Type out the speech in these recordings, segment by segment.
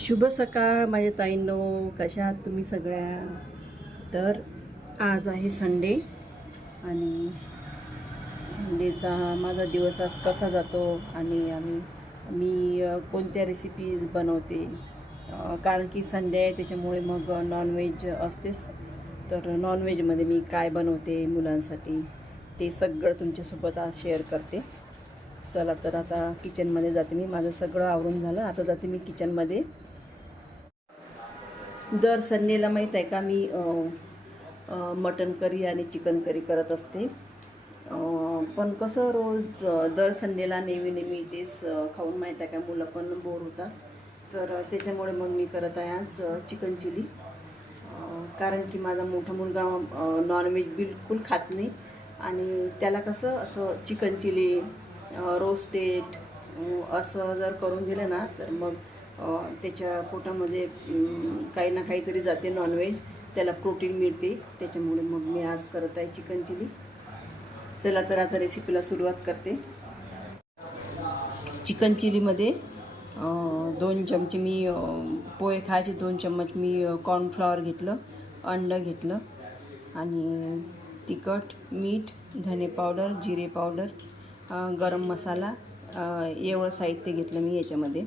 शुभ सकाळ माझ्या ताईंनो. कशा आहात तुम्ही सगळ्या? तर आज आहे संडे आणि संडेचा माझा दिवस आज कसा जातो आणि आम्ही मी कोणत्या रेसिपी बनवते? कारण की संडे आहे त्याच्यामुळे मग नॉनव्हेज असतेच. तर नॉनव्हेजमध्ये मी काय बनवते मुलांसाठी ते सगळं तुमच्यासोबत आज शेअर करते. चला तर आता किचनमध्ये जाते मी. माझं सगळं आवरून झालं. आता जाते मी किचनमध्ये दर संडेला माहीत आहे का मी मटन करी आणि चिकन करी करत असते. पण कसं रोज दर संडेला नेहमी नेहमी तेच खाऊन माहीत आहे का मुलं पण बोर होतात. तर त्याच्यामुळे मग मी करत आहे आज चिकन चिली. कारण की माझा मोठा मुलगा नॉनव्हेज बिलकुल खात नाही. आणि त्याला कसं असं चिकन चिली रोस्टेड असं जर करून दिलं ना तर मग त्याच्या पोटामध्ये काही ना काहीतरी जाते नॉनव्हेज त्याला प्रोटीन मिळते. त्याच्यामुळे मग मी आज करत आहे चिकन चिली चला तर आता रेसिपीला सुरुवात करते. चिकन चिलीमध्ये दोन चमचे मी पोहे खायचे दोन चम्मच मी कॉर्नफ्लॉवर घेतलं अंडं घेतलं आणि तिखट मीठ धने पावडर जिरे पावडर गरम मसाला एवढं साहित्य घेतलं मी याच्यामध्ये.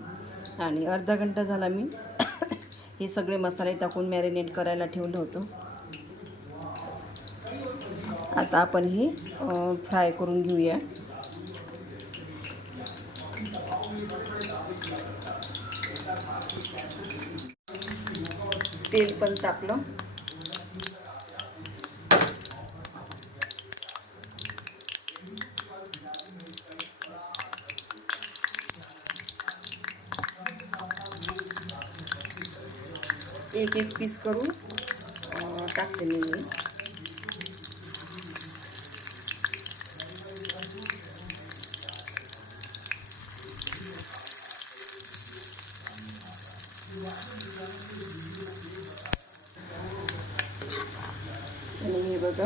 आणि अर्धा घंटा झाला मी. हे सगळे मसाले टाकून मॅरिनेट करायला ठेवलं होतं. आता आपण हे फ्राय करून घेऊया. तेल पण तापलं एक एक पीस करून टाकते मी मी. आणि हे बघा.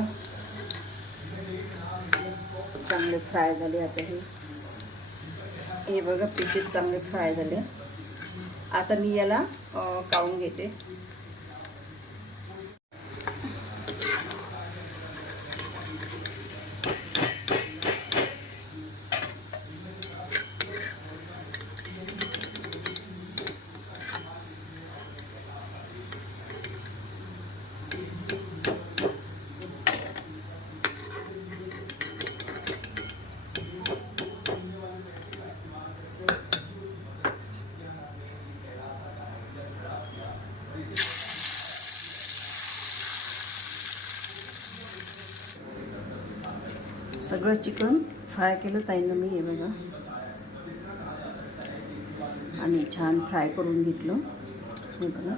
चांगले फ्राय झाले आता हे. हे बघा पीसेस चांगले फ्राय झाले. आता मी याला काढून घेते. सगळं चिकन फ्राय केलं ताईनं मी हे बघा. आणि छान फ्राय करून घेतलं. हे बघा.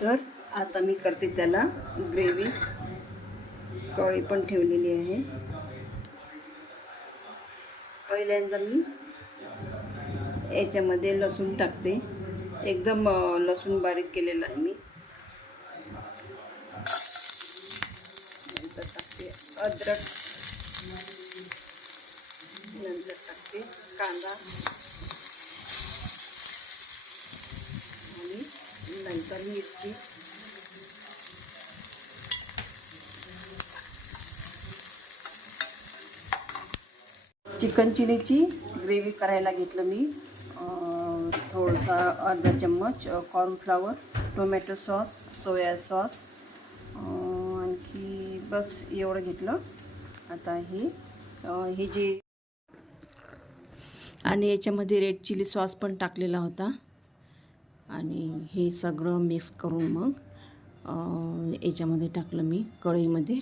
तर आता मी करते त्याला ग्रेव्ही. कळी पण ठेवलेली आहे. पहिल्यांदा मी याच्यामध्ये लसूण टाकते. एकदम लसूण बारीक केलेला आहे मी. नंतर टाकते अद्रक. नंतर टाकते कांदा. आणि नंतर मिरची. चिकन चिलीची ग्रेव्ही करायला घेतलं मी. थोडासा अर्धा चम्मच cornflour tomato sauce soya sauce आणखी बस एवढं घेतलं. आता हे हे जे आणि याच्यामध्ये रेड चिली सॉस पण टाकलेला होता. आणि हे सगळं मिक्स करून मग याच्यामध्ये टाकलं मी कढईमध्ये.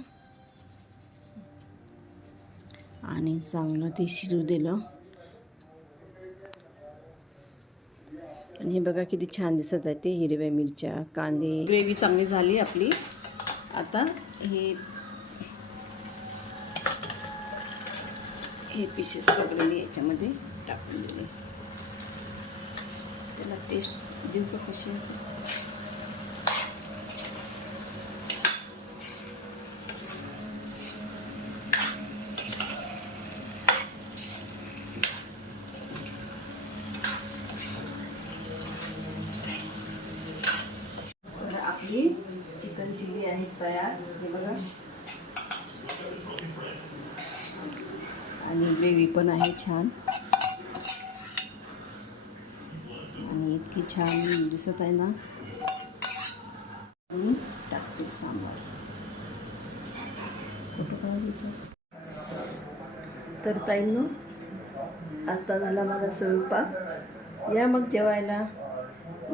आणि चांगलं ते शिजू दिलं. आणि हे बघा किती छान दिसत आहे ते हिरव्या मिरच्या कांदे. ग्रेव्ही चांगली झाली आपली. आता हे हे पीसेस सगळे मी याच्यामध्ये टाकून दिले. त्याला टेस्ट देऊ का कशी आहे? चिकन आहे तयार हे बघा. आणि ग्रेव्ही पण आहे छान. आणि इतकी छान दिसत आहे ना. मी टाकते सांबार. तर ताईंनो आता झाला माझा स्वयंपाक. या मग जेवायला.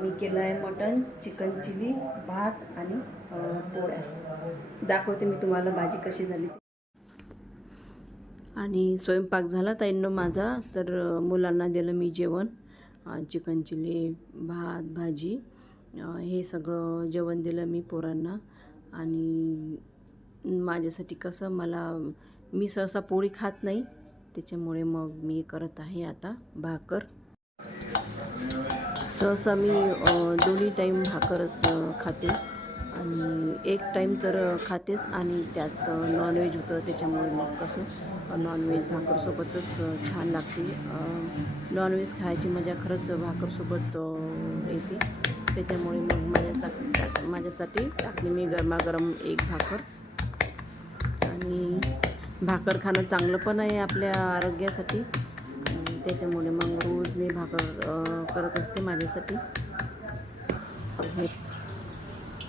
मी केलं आहे मटन चिकन चिली भात आणि पोळ्या. दाखवते मी तुम्हाला भाजी कशी झाली. आणि स्वयंपाक झाला ताईंनो माझा तर मुलांना दिलं मी जेवण चिकन चिली भात भाजी हे सगळं जेवण दिलं मी पोरांना. आणि माझ्यासाठी कसं मला मी सहसा पोळी खात नाही त्याच्यामुळे मग मी करत आहे आता भाकर. सहसा मी दोन्ही टाईम भाकरच खाते. आणि एक टाईम तर खातेच आणि त्यात नॉनव्हेज होतं. त्याच्यामुळे मग कसं नॉनव्हेज भाकरसोबतच छान लागते. नॉनव्हेज खायची मजा खरंच भाकरसोबत येते. त्याच्यामुळे मग माझ्यासाठी माझ्यासाठी टाकली मी गरमागरम एक भाकर. आणि भाकर खाणं चांगलं पण आहे आपल्या आरोग्यासाठी. त्याच्यामुळे मग रोज मी भाकर करत असते माझ्यासाठी.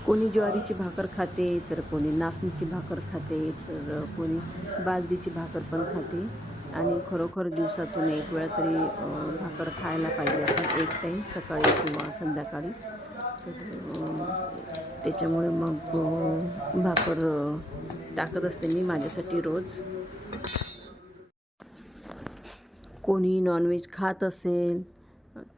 कोणी ज्वारीची भाकर खाते तर कोणी नाचणीची भाकर खाते तर कोणी बाजरीची भाकर पण खाते. आणि खरोखर दिवसातून एक वेळा तरी भाकर खायला पाहिजे आपण एक टाईम सकाळी किंवा संध्याकाळी. त्याच्यामुळे मग भाकर टाकत असते मी माझ्यासाठी रोज. कोणी नॉनव्हेज खात असेल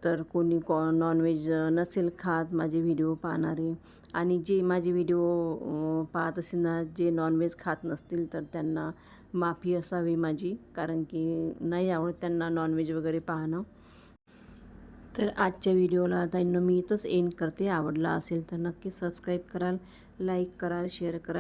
तर कोणी कॉ नॉनव्हेज नसेल खात माझे व्हिडिओ पाहणारे. आणि जे माझे व्हिडिओ पाहत असेल ना जे नॉनव्हेज खात नसतील तर त्यांना माफी असावी माझी कारण की नाही आवडत त्यांना नॉनव्हेज वगैरे पाहणं. तर आजच्या व्हिडिओला त्यांना मी इथंच एंड करते. आवडला असेल तर नक्की सबस्क्राईब कराल लाईक कराल शेअर कराल.